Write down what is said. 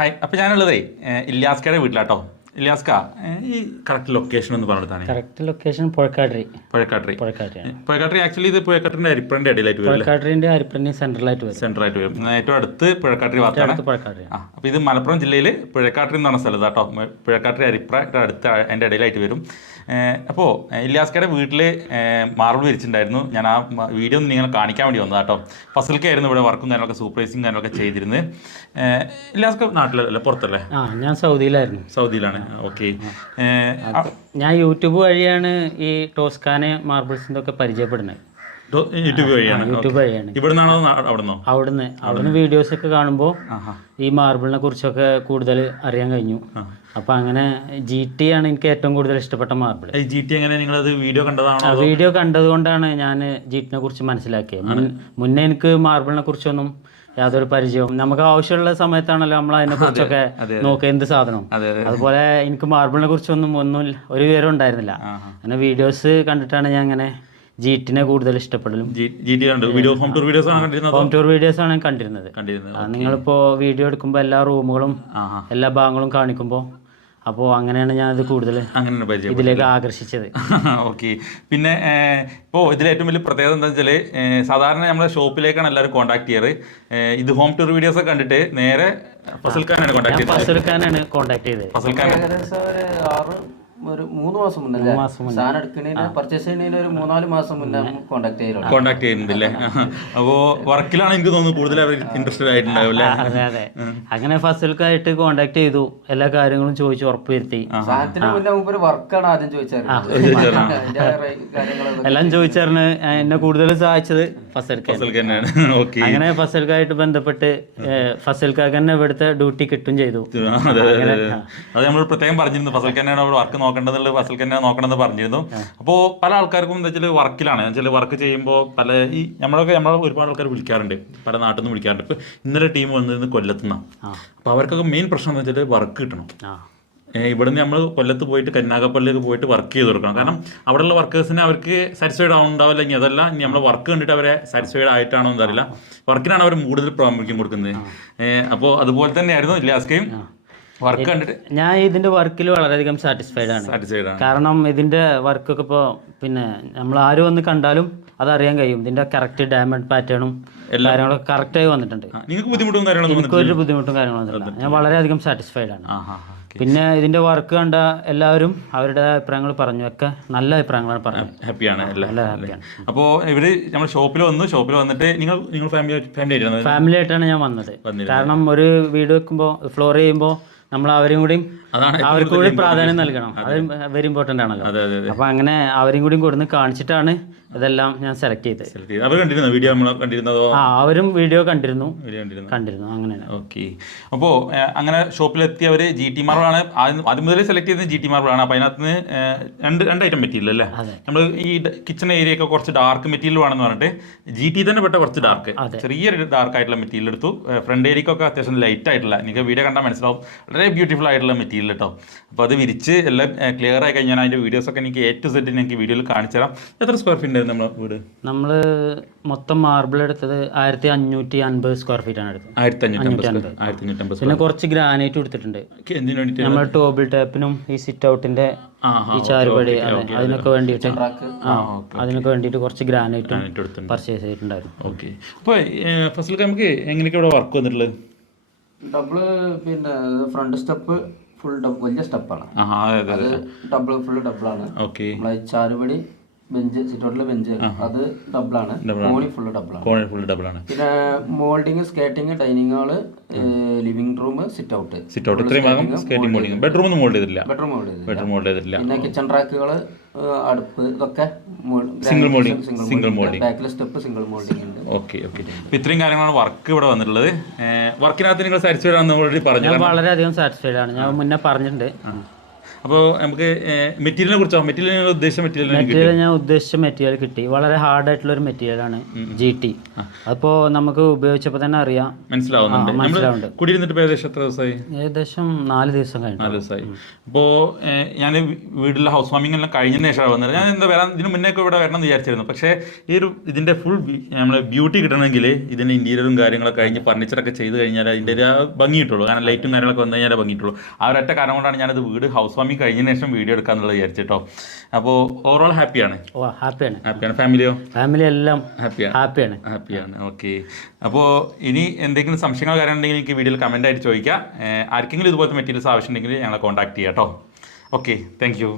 Hi. അപ്പോൾ ഞാനുള്ളതേ ഇല്യാസ്കയുടെ വീട്ടിലാട്ടോ. ഇല്യാസ്ക, ഈ correct location ഒന്ന് പറഞ്ഞിട്ടാണ്. Correct location Puzhakkattiri. Puzhakkattiri actually ഇത് പുഴക്കാട്ടിൻ്റെ അരിപ്പറിൻ്റെ ഇടയിലായിട്ട് വരും. പുഴക്കാട്ടിരിൻ്റെ അരിപ്പറിൻ്റെ സെൻട്രലായിട്ട് വരും. ഏറ്റവും അടുത്ത് പുഴക്കാട്ടിരി ഭാഗത്താണ്. അപ്പോൾ ഇത് മലപ്പുറം ജില്ലയിൽ പുഴക്കാട്ടിരി എന്ന് പറഞ്ഞ സ്ഥലത്ത് കേട്ടോ. പുഴക്കാട്ടിരി അരിപ്പറയുടെ അടുത്ത് അതിൻ്റെ ഇടയിലായിട്ട് വരും. അപ്പോൾ ഇല്യാസ്കയുടെ വീട്ടിൽ മാർബിൾ വിരിച്ചിട്ടുണ്ടായിരുന്നു. ഞാൻ ആ വീഡിയോ ഒന്ന് നിങ്ങളെ കാണിക്കാൻ വേണ്ടി വന്നതാണ് കേട്ടോ. ഫസൽക്കായിരുന്നു ഇവിടെ വർക്കും കാര്യങ്ങളൊക്കെ സൂപ്പർവൈസിങ് കാര്യങ്ങളൊക്കെ ചെയ്തിരുന്നത്. ഇല്യാസ്ക നാട്ടിലല്ലേ, പുറത്തല്ലേ? ഞാൻ സൗദിയിലാണ്. ഓക്കെ. ഞാൻ യൂട്യൂബ് വഴിയാണ് ഈ ടോസ്കാനെ മാർബിൾസിൻ്റെ ഒക്കെ പരിചയപ്പെടുന്നത്. യൂട്യൂബ് വഴിയാണ്. ഇവിടുന്നാണോ അവിടുന്ന് വീഡിയോസ് ഒക്കെ കാണുമ്പോൾ ഈ മാർബിളിനെ കുറിച്ചൊക്കെ കൂടുതൽ അറിയാൻ കഴിഞ്ഞു. അപ്പൊ അങ്ങനെ GT ആണ് എനിക്ക് ഏറ്റവും കൂടുതൽ ഇഷ്ടപ്പെട്ട മാർബിൾ. GT എങ്ങനെ നിങ്ങളത് വീഡിയോ കണ്ടതുകൊണ്ടാണ് ഞാൻ GT കുറിച്ച് മനസ്സിലാക്കിയത്. മുന്നേ എനിക്ക് മാർബിളിനെ കുറിച്ചൊന്നും യാതൊരു പരിചയവും, നമുക്ക് ആവശ്യമുള്ള സമയത്താണല്ലോ നമ്മൾ അതിനെ കുറിച്ചൊക്കെ നോക്കുക, എന്ത് സാധനം. അതുപോലെ എനിക്ക് മാർബിളിനെ കുറിച്ചൊന്നും ഒരു വിവരം ഉണ്ടായിരുന്നില്ല. അങ്ങനെ വീഡിയോസ് കണ്ടിട്ടാണ് ഞാൻ അങ്ങനെ GT കൂടുതൽ ഇഷ്ടപ്പെടലും. ഹോം ടൂർ വീഡിയോസ് ആണ് കണ്ടിരുന്നത്. നിങ്ങളിപ്പോ വീഡിയോ എടുക്കുമ്പോൾ എല്ലാ റൂമുകളും എല്ലാ ഭാഗങ്ങളും കാണിക്കുമ്പോൾ, അപ്പോൾ അങ്ങനെയാണ് ഞാനത് കൂടുതൽ ഇതിലേക്ക് ആകർഷിച്ചത്. ഓക്കെ. പിന്നെ ഇപ്പോൾ ഇതിൽ ഏറ്റവും വലിയ പ്രത്യേകത എന്താ വെച്ചാൽ, സാധാരണ നമ്മുടെ ഷോപ്പിലേക്കാണ് എല്ലാവരും കോൺടാക്ട് ചെയ്യാറ്. ഇത് ഹോം ടൂർ വീഡിയോസ് ഒക്കെ കണ്ടിട്ട് നേരെ ഫസൽഖാനാണ് കോൺടാക്ട് ചെയ്തത്. ഒരു 3 മാസം മുന്നേ സാധനം എടുക്കുന്നതിന് പർച്ചേസ് ചെയ്യുന്നതിന് ഒരു 4 മാസം മുന്നേ കോൺടാക്ട് ചെയ്യുന്നുണ്ടല്ലേ. അപ്പോൾ വർക്കിലാണ് എനിക്ക് തോന്നുന്നു കൂടുതൽ അവർ ഇൻട്രസ്റ്റഡ് ആയിട്ടുണ്ടാവില്ലേ? അതെ. അങ്ങനെ ഫസൽക്കായിട്ട് കോൺടാക്ട് ചെയ്തു, എല്ലാ കാര്യങ്ങളും ചോദിച്ചു ഉറപ്പുവരുത്തി. സാധനത്തിന് മുന്നേ മുമ്പ് വർക്കാണ് ആദ്യം ചോദിച്ചത്. എല്ലാം ചോദിച്ചായിരുന്നു. എന്നെ കൂടുതൽ സഹായിച്ചത് ഫസൽക്കാണ്. അങ്ങനെ ഫസൽക്കായിട്ട് ബന്ധപ്പെട്ട് ഫസൽക്കാക്ക് തന്നെ ഇവിടുത്തെ ഡ്യൂട്ടി കിട്ടും ചെയ്തു. അത് നമ്മൾ പ്രത്യേകം പറഞ്ഞിരുന്നു, ഫസൽക്കാനാണ് വർക്ക് നോക്കേണ്ടതുള്ളത്, ഫസൽഖാനെ നോക്കണമെന്ന് പറഞ്ഞിരുന്നു. അപ്പോൾ പല ആൾക്കാർക്കും എന്താ വെച്ചാൽ വർക്കിലാണ്. വർക്ക് ചെയ്യുമ്പോൾ പല നമ്മളെ ഒരുപാട് ആൾക്കാർ വിളിക്കാറുണ്ട്, പല നാട്ടിൽ നിന്ന് വിളിക്കാറുണ്ട്. ഇപ്പോൾ ഇന്നലെ ടീം വന്നിരുന്നത് കൊല്ലത്തുനിന്നാണ്. അപ്പോൾ അവർക്കൊക്കെ മെയിൻ പ്രശ്നം എന്ന് വെച്ചാൽ വർക്ക് കിട്ടണം. ഇവിടുന്ന് നമ്മൾ കൊല്ലത്ത് പോയിട്ട് കരുനാഗപ്പള്ളിയിൽ പോയിട്ട് വർക്ക് ചെയ്ത് കൊടുക്കണം. കാരണം അവിടെയുള്ള വർക്കേഴ്സിനെ അവർക്ക് സാറ്റിസ്ഫൈഡ് ആവുന്നുണ്ടാവില്ല. ഇനി അതല്ല, ഇനി നമ്മളെ വർക്ക് കണ്ടിട്ട് അവരെ സാറ്റിസ്ഫൈഡ് ആയിട്ടാണോ എന്നറിയില്ല. വർക്കിനാണ് അവർ കൂടുതൽ പ്രാമുഖ്യം കൊടുക്കുന്നത്. അപ്പോൾ അതുപോലെ തന്നെയായിരുന്നു ഇല്യാസ്കയും. വർക്ക് കണ്ടിട്ട് ഞാൻ ഇതിന്റെ വർക്കിൽ വളരെയധികം സാറ്റിസ്ഫൈഡ് ആണ്. കാരണം ഇതിന്റെ വർക്കൊക്കെ ഇപ്പോൾ പിന്നെ നമ്മൾ ആരും ഒന്ന് കണ്ടാലും അതറിയാൻ കഴിയും. ഇതിന്റെ കറക്റ്റ് ഡയമണ്ട് പാറ്റേണും കാര്യങ്ങളൊക്കെ കറക്റ്റായി വന്നിട്ടുണ്ട്. എനിക്കൊരു ബുദ്ധിമുട്ടും കാര്യങ്ങളൊന്നും. ഞാൻ വളരെയധികം സാറ്റിസ്ഫൈഡ് ആണ്. പിന്നെ ഇതിന്റെ വർക്ക് കണ്ട എല്ലാവരും അവരുടെ അഭിപ്രായങ്ങൾ പറഞ്ഞു, ഒക്കെ നല്ല അഭിപ്രായങ്ങളാണ് പറഞ്ഞത്. ഹാപ്പിയാണ്. അപ്പോൾ ഇവര് നമ്മുടെ ഷോപ്പിൽ വന്നിട്ട് നിങ്ങൾ ഫാമിലി ആയിട്ടാണ് ഞാൻ വന്നത്. കാരണം ഒരു വീട് വെക്കുമ്പോൾ ഫ്ലോർ ചെയ്യുമ്പോൾ നമ്മൾ അവരും കൂടി അവർക്ക് കൂടി പ്രാധാന്യം നൽകണം. അത് വെരി ഇമ്പോർട്ടൻ്റ് ആണല്ലോ. അപ്പോൾ അങ്ങനെ അവരും കൂടി കൊടുന്ന് കാണിച്ചിട്ടാണ് ഇതെല്ലാം ഞാൻ സെലക്ട് ചെയ്തത്. അവരും വീഡിയോ കണ്ടിരുന്നു. അങ്ങനെയാണ്. ഓക്കെ. അപ്പോൾ അങ്ങനെ ഷോപ്പിലെത്തി അവർ GT മാർബിളാണ് ആദ്യം മുതലേ സെലക്ട് ചെയ്തത്. GT മാർബിളാണ്. അപ്പോൾ അതിനകത്ത് നിന്ന് രണ്ട് ഐറ്റം മെറ്റീരിയൽ അല്ലേ. നമ്മൾ ഈ കിച്ചൺ ഏരിയ ഒക്കെ കുറച്ച് ഡാർക്ക് മെറ്റീരിയൽ വേണമെന്ന് പറഞ്ഞിട്ട് GT തന്നെ പെട്ട കുറച്ച് ഡാർക്ക്, ചെറിയൊരു ഡാർക്ക് ആയിട്ടുള്ള മെറ്റീരിയൽ എടുത്തു. ഫ്രണ്ട് ഏരിയക്കൊക്കെ അത്യാവശ്യം ലൈറ്റ് ആയിട്ടുള്ള, നിങ്ങൾക്ക് വീഡിയോ കണ്ടാൽ മനസ്സിലാവും, വളരെ ബ്യൂട്ടിഫുൾ ആയിട്ടുള്ള മെറ്റീരിയൽ കേട്ടോ. അപ്പോൾ അത് വിരിച്ച് എല്ലാം ക്ലിയർ ആയി കഴിഞ്ഞാൽ അതിൻ്റെ വീഡിയോസൊക്കെ എനിക്ക് A to Z എനിക്ക് വീഡിയോയിൽ കാണിച്ചു തരാം. എത്ര സ്ക്വയർ ഫീറ്റ് ഉണ്ടായിരുന്നു നമ്മുടെ വീട്? നമ്മൾ മൊത്തം മാർബിൾ എടുത്തത് 1550 സ്ക്വയർ ഫീറ്റ് ആണ് എടുത്തത്. 1550. പിന്നെ കുറച്ച് ഗ്രാനൈറ്റ് കൊടുത്തിട്ടുണ്ട്. നമ്മൾ ടേബിൾ ടേപ്പിനും ഈ സിറ്റ് ഔട്ടിന്റെ ഈ ചാരുപടി അതിനൊക്കെ വേണ്ടിയിട്ട് കുറച്ച് ഗ്രാനൈറ്റും പർച്ചേസ് ചെയ്തിട്ടുണ്ടായിരുന്നു. ഓക്കെ. അപ്പോൾ ഫസൽക്ക് നമുക്ക് എങ്ങനെയൊക്കെ ഇവിടെ വർക്ക് വന്നിട്ടുള്ളത്? ഡബിള്, പിന്നെ ഫ്രണ്ട് സ്റ്റെപ്പ് ഫുൾ വലിയ സ്റ്റെപ്പാണ്. ഡബിൾ ഫുൾ ഡബിളാണ്. നമ്മളെ ചാരുപടി ബെഞ്ച്, സിറ്റൗട്ടിലെ ബെഞ്ച് അത് ഡബിളാണ്. കോണി ഫുള്ള് ഡബിളാണ്. പിന്നെ moulding, skating, dining hall, living room, sit out. Bedroom mould ചെയ്തിട്ടില്ല. പിന്നെ കിച്ചൺ റാക്കുകള്, അടുപ്പ്, ഇതൊക്കെ സിംഗിൾ മോൾഡിംഗ്. ബാക്കിലെ സ്റ്റെപ്പ് സിംഗിൾ മോൾഡിംഗ് ഉണ്ട്. ഓക്കെ. അപ്പോൾ ഇത്രയും കാര്യങ്ങളാണ് വർക്ക് ഇവിടെ വന്നിട്ടുള്ളത്. വർക്കിനകത്ത് നിങ്ങൾ സാറ്റിസ്ഫൈഡ് ആണെന്ന് ഓൾറെഡി പറഞ്ഞു. വളരെയധികം സാറ്റിസ്ഫൈഡ് ആണ്. ഞാൻ മുന്നേ പറഞ്ഞിട്ടുണ്ട്. അപ്പോൾ നമുക്ക് മെറ്റീരിയലിനെ കുറിച്ചോ, മെറ്റീരിയൽ ഉദ്ദേശിച്ച മെറ്റീരിയൽ ഞാൻ ഉദ്ദേശിച്ച മെറ്റീരിയൽ കിട്ടി. വളരെ ഹാർഡ് ആയിട്ടുള്ള ഒരു മെറ്റീരിയലാണ് GT. അപ്പോൾ നമുക്ക് ഉപയോഗിച്ചപ്പോൾ തന്നെ അറിയാം, മനസ്സിലാവുന്നുണ്ട്. കുടിയിരുന്നിട്ട് ഏകദേശം എത്ര ദിവസമായി? ഏകദേശം 4 ദിവസം കഴിഞ്ഞു. 4 ദിവസമായി. അപ്പോൾ ഞാൻ വീട്ടിലെ ഹൗസ് വാമിംഗ് എല്ലാം കഴിഞ്ഞതിന് ശേഷമാണ് വന്നത്. ഞാൻ എന്താ വരാൻ ഇതിന് മുന്നേ ഒക്കെ ഇവിടെ വരണം എന്ന് വിചാരിച്ചിരുന്നു. പക്ഷേ ഇതിൻ്റെ ഫുൾ നമ്മൾ ബ്യൂട്ടി കിട്ടണമെങ്കിൽ ഇതിൻ്റെ ഇൻറ്റീരിയറും കാര്യങ്ങളൊക്കെ കഴിഞ്ഞ് ഫർണിച്ചറൊക്കെ ചെയ്ത് കഴിഞ്ഞാൽ അതിൻ്റെ ഒരു ഭംഗി കിട്ടുള്ളൂ. കാരണം ലൈറ്റും കാര്യങ്ങളൊക്കെ വന്നു കഴിഞ്ഞാൽ ഭംഗി കിട്ടുള്ളൂ. ആ ഒരൊറ്റ കാരണം കൊണ്ടാണ് ഞാനത് വീട് ഹൗസ് വാമിംഗ് കഴിഞ്ഞതിന് ശേഷം വീഡിയോ എടുക്കാന്നുള്ളത് വിചാരിച്ചിട്ടോ. അപ്പോൾ ഓവറോൾ ഹാപ്പിയാണ്. ഫാമിലിയോ? ഫാമിലി എല്ലാം ഹാപ്പിയാണ്. ഓക്കെ. അപ്പോൾ ഇനി എന്തെങ്കിലും സംശയങ്ങൾ കാര്യം ഉണ്ടെങ്കിൽ എനിക്ക് വീഡിയോയിൽ കമൻ്റ് ആയിട്ട് ചോദിക്കാം. ആർക്കെങ്കിലും ഇതുപോലത്തെ മെറ്റീരിയൽസ് ആവശ്യമുണ്ടെങ്കിൽ ഞങ്ങളെ കോൺടാക്ട് ചെയ്യാം കേട്ടോ. Okay, thank you.